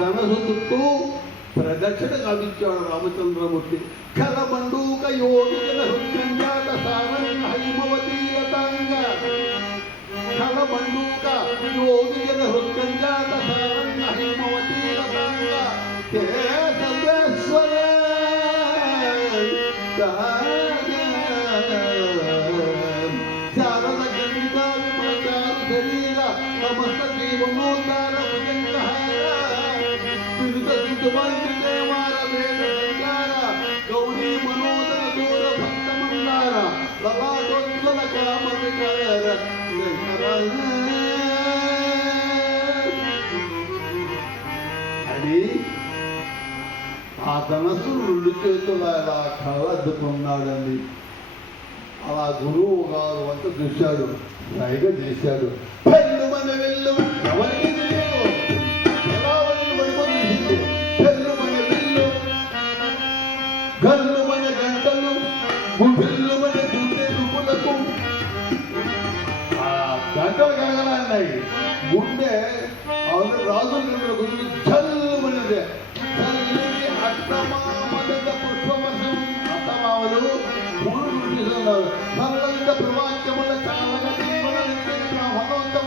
ధనసుతో ప్రదక్షిణ గావించాడు రామచంద్రమూర్తి. కలబండూక యోగి కల అని ఆ ధనస్సు రెండు చేతులు ఇలా కళ్ళద్దుకున్నాడండి అలా గురువు గారు వంట చూశాడు పైగా చేశాడు. పెళ్ళుమని వెళ్ళు ఎవరికి ಮುಂದೆ ಅವನ ರಾಜುಗಳು ಜಲ್ ಬಂದಿದೆ ಜಲ್ಲಿ ಅಕ್ರಮ ಮತದ ಪುಷ್ಪವಸ ಅಥವಾ ಅವರು ಸರಳಂತ ಪ್ರವಾಕ್ಯಮನ ಕಾಲಗತಿ ಮನೋತ್ತಮ.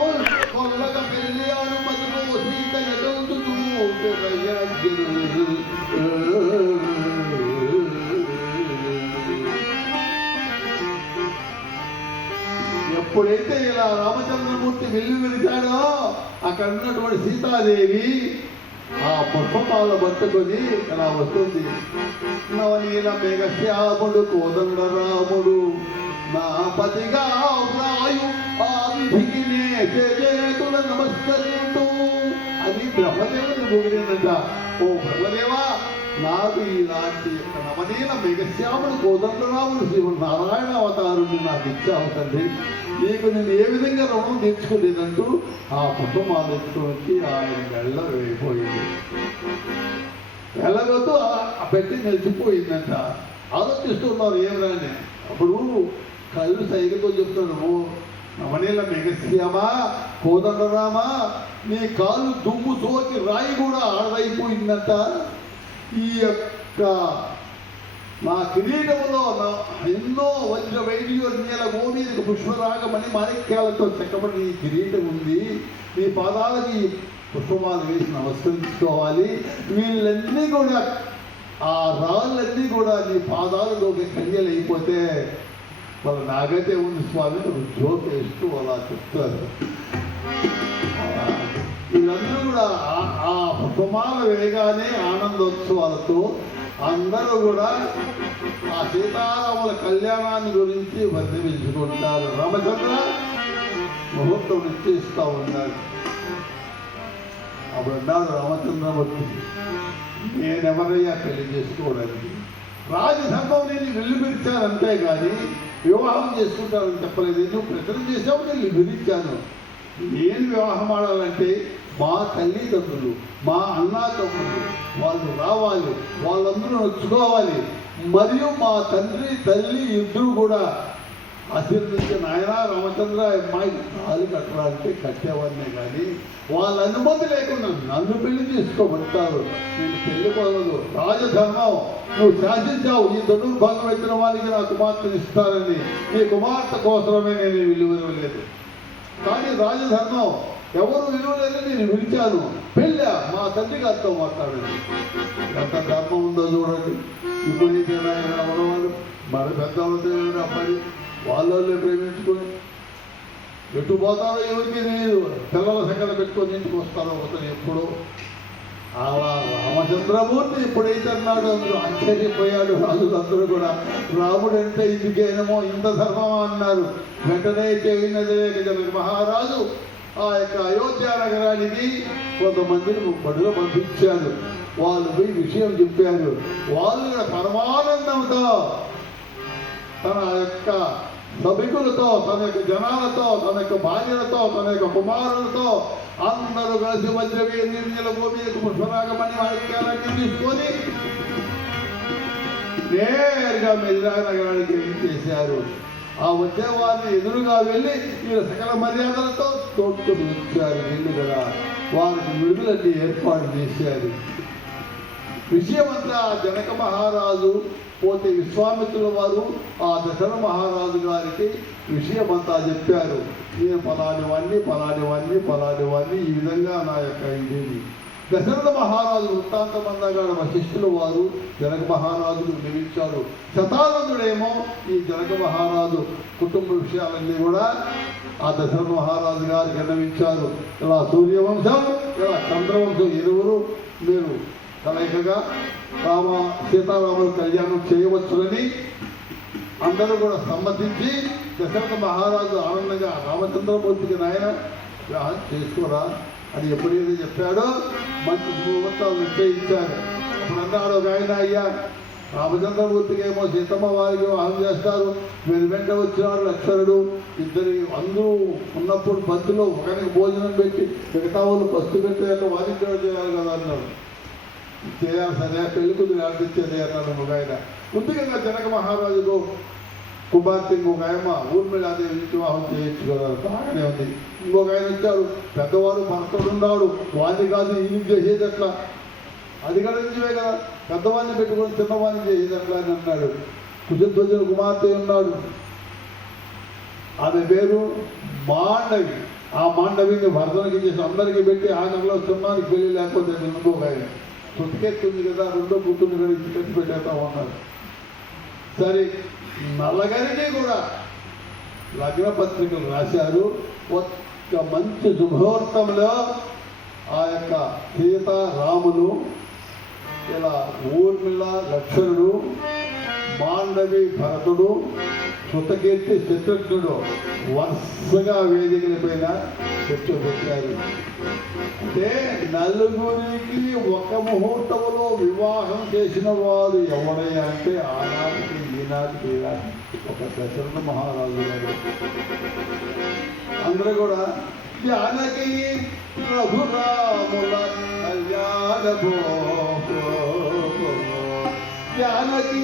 ಕೊಲ್ಲಕ ಬೆಲ್ಲಿಯಾನು ಮದುವೆ ಸೀತ ಎದಂತು ರಾಜ್ಯರು ఎప్పుడైతే ఇలా రామచంద్రమూర్తి వెళ్ళి విరిచాడో అక్కడ ఉన్నటువంటి సీతాదేవి ఆ పుష్పపాల బతుకుని ఇలా వస్తుంది. నవనీల మేఘశ్యాముడు కోదండ రాముడు. నా పతిగా వ్రాయు ఆ విధికి నే చేతుల నమస్కరించు. అని బ్రహ్మదేవుని ఓ బ్రహ్మదేవా నాకు ఇలాంటి రమణీయ నవనీల మేఘశ్యాముడు కోదండరాముడు శ్రీమన్ నారాయణ అవతారుని నాకు ఇచ్చావు తండ్రి. నీకు నేను ఏ విధంగా రుణం తీర్చుకోలేదంటూ ఆ కుటుంబాలకి ఆయన వెళ్ళ వెళ్ళిపోయింది వెళ్ళగొద్దు ఆ పెట్టి నిలిచిపోయిందంట. ఆలోచిస్తున్నారు ఏం రాని అప్పుడు కళ్ళు సైగతో చెప్తున్నాను రమణీల మెగశ్యామా కోదండరామా నీ కాలు దుమ్ము సోకి రాయి కూడా ఆడదైపోయిందంట. ఈ యొక్క నా కిరీటంలో నా ఎన్నో వజ్ర వైద్యు నీల గోమీదిక పుష్పరాగమని మాణిక్యాలతో చెక్కబడి ఈ కిరీటం ఉంది. ఈ పాదాలకి పుష్పమాలు వేసి నమస్కరించుకోవాలి. వీళ్ళన్నీ కూడా ఆ రాళ్ళన్నీ కూడా నీ పాదాలలోకి కన్యలు అయిపోతే వాళ్ళ నాగైతే ఉంది స్వామి జోకేస్తూ అలా చెప్తారు. వీళ్ళందరూ కూడా ఆ- ఆ వేయగానే ఆనందోత్సవాలతో అందరూ కూడా ఆ సీతారాముల కళ్యాణాన్ని గురించి వర్ణించుకుంటారు. రామచంద్ర ముహూర్తం నిశ్చయిస్తూ ఉన్నారు అప్పుడు అన్నాడు రామచంద్రమూర్తి నేనెవరయ్యా పెళ్ళి చేసుకోవడానికి? రాజధర్మం నేను వెల్లుబిరిచాను అంతే కానీ వివాహం చేసుకుంటానని చెప్పలేదు. నువ్వు ప్రకటన చేసావు నేను విధించాను నేను వివాహం ఆడాలంటే మా తల్లిదండ్రులు మా అన్నాతమ్ములు వాళ్ళు రావాలి వాళ్ళందరూ నచ్చుకోవాలి మరియు మా తండ్రి తల్లి ఇద్దరు కూడా ఆశీర్వదించే నాయన రామచంద్ర అమ్మాయి తాళి కట్టాలంటే కట్టేవాడినే కానీ వాళ్ళ అనుమతి లేకుండా నన్ను పెళ్ళి చేసుకోబడతారు నేను పెళ్ళి కోరదు రాజధర్మం నువ్వు శాసించావు ఈ ధనుర్భంగం ఎత్తిన వారికి నా కుమార్తెను ఇస్తానని నీ కుమార్తె కోసమే నేను విలువ లేదు కానీ రాజధర్మం ఎవరు విలువలేదు నేను విడిచాను పెళ్ళా మా తండ్రి గారితో మాట్లాడండి. ఎంత ధర్మం ఉందో చూడండి. ఇప్పుడు ఉన్నవాళ్ళు మన పెద్దవాళ్ళతో అబ్బాయి వాళ్ళే ప్రేమించుకొని. ఎటు పోతారో ఎవరికి తెలియదు. పిల్లల సంఖ్యల పెట్టుకొని ఇంటికి వస్తారో ఒకరు ఎప్పుడో. అలా రామచంద్రమూర్తి ఎప్పుడైతే అన్నాడు అందరూ ఆశ్చర్యపోయాడు రాజులందరూ కూడా. రాముడు అంటే ఇందుకేనేమో ఇంత ధర్మం అన్నారు. వెంటనే చేయనదే మహారాజు ఆ యొక్క అయోధ్య నగరానికి కొంతమందిని బడులు పంపించాడు వాళ్ళు పోయి విషయం చెప్పారు. వాళ్ళు కూడా పరమానందంతో తన యొక్క సభికులతో తన యొక్క జనాలతో తన యొక్క భార్యలతో తన యొక్క కుమారులతో అందరూ కలిసి వజ్రవీ నిర్ణయాల భూమి పుష్పరాగమని వాక్యాలన్నీ తీసుకొని నేరుగా మెదిరా నగరానికి చేశారు? ఆ వచ్చే వారిని ఎదురుగా వెళ్ళి ఈయన సకల మర్యాదలతో తోడుకొని వచ్చారు. వీళ్ళు వారికి విడుదలన్నీ ఏర్పాటు చేశారు. విషయమంతా జనక మహారాజు పోతే విశ్వామిత్రుల వారు ఆ దశర మహారాజు గారికి విషయమంతా చెప్పారు. నేను పలాని వాణ్ణి పలాని పలాని ఈ విధంగా నా యొక్క ఇదేమి దశరథ మహారాజు వృత్తాంతమందగాడ శిష్యులు వారు జనక మహారాజును నియమించాడు శతానందుడేమో ఈ జనక మహారాజు కుటుంబ విషయాలన్నీ కూడా ఆ దశరథ మహారాజు గారికి విన్నవించారు. ఇలా సూర్యవంశం ఇలా చంద్రవంశం ఇరువురు మీరు కలయికగా రామ సీతారాముల కళ్యాణం చేయవచ్చునని అందరూ కూడా సమ్మతించి దశరథ మహారాజు ఆనందంగా రామచంద్రమూర్తికి నాయన చేసుకోరా. అని ఎప్పుడైతే చెప్పాడో మంచి ముహూర్తాలు నిశ్చయించాడు అప్పుడు అన్నాడు ఒక ఆయన అయ్యా రామచంద్రమూర్తికి ఏమో సీతమ్మ వారికి వాహనం చేస్తారు. మీరు వెంట వచ్చినాడు లక్షణుడు ఇద్దరి అందరూ ఉన్నప్పుడు పంతులు ఒకరికి భోజనం పెట్టి మిగతా వాళ్ళు పస్తు పెట్టే వాదించడం చేయాలి కదా అన్నాడు. చేయాలి సరే పెళ్ళి కుదిరి ఆడిచ్చేది అన్నాడు ఒక ఆయన. ముందుగా జనక మహారాజుకు కుమార్తె ఇంకొక ఆయమ్మ ఊర్మిళాదేవి వివాహం చేయించుకున్నారు బాగానే ఉంది ఇంకొక ఆయన ఇచ్చారు పెద్దవారు భర్తలు ఉన్నాడు వాడిని కాదు ఈయన చేసేది ఎట్లా అది కూడా నిజమే కదా పెద్దవాడిని పెట్టుకొని చిన్నవాడిని చేసేది ఎట్లా అని అన్నాడు కుశధ్వజుల కుమార్తె ఉన్నాడు ఆమె పేరు మాండవి ఆ మాండవిని భర్తనికి చేసి అందరికీ పెట్టి ఆ సున్నానికి పెళ్ళి లేకపోతే ఇంకొక ఆయన తుతికెత్తుంది కదా రెండో కూతుర్ని కూడా ఇచ్చి కట్టి పెట్టేస్తా ఉన్నారు సరే నల్లగారికి కూడా లగ్న పత్రికలు రాశారు. ఒక్క మంచి శుభముహూర్తంలో ఆ యొక్క సీత రాములు ఇలా ఊర్మిళ లక్షణుడు మాండవి భరతుడు కృతకీర్తి శత్రుఘ్నుడు వరుసగా వేదికల పైన కూర్చోబెట్టారు అంటే నలుగురికి ఒక ముహూర్తంలో వివాహం చేసిన వారు ఎవడయ్యా అంటే ఆనాటికి ఈనాటికి ఒక దశరథ మహారాజు గారు. అందరూ కూడా జానకి ప్రభురాముల కళ్యాణ జానకి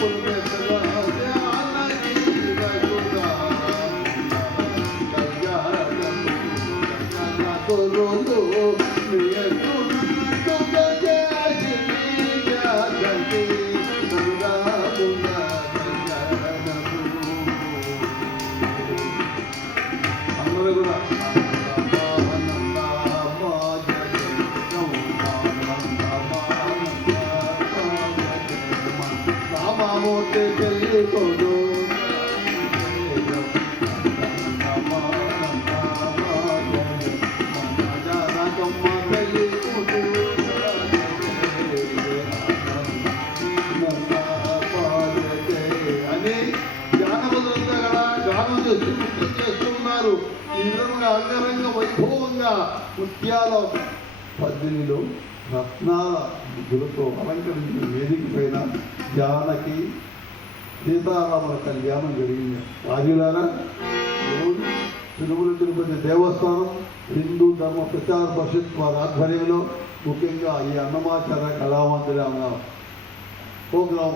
will ముత్యాల పద్మినిలో రత్నాల ముగ్గులతో అలంకరించిన వేదిక పైన జానకి సీతారాముల కళ్యాణం జరిగింది. రాజులారా తిరుమల తిరుపతి దేవస్థానం హిందూ ధర్మ ప్రచార పరిషత్ వారి ఆధ్వర్యంలో ముఖ్యంగా ఈ అన్నమాచార కళామందిర ప్రోగ్రాం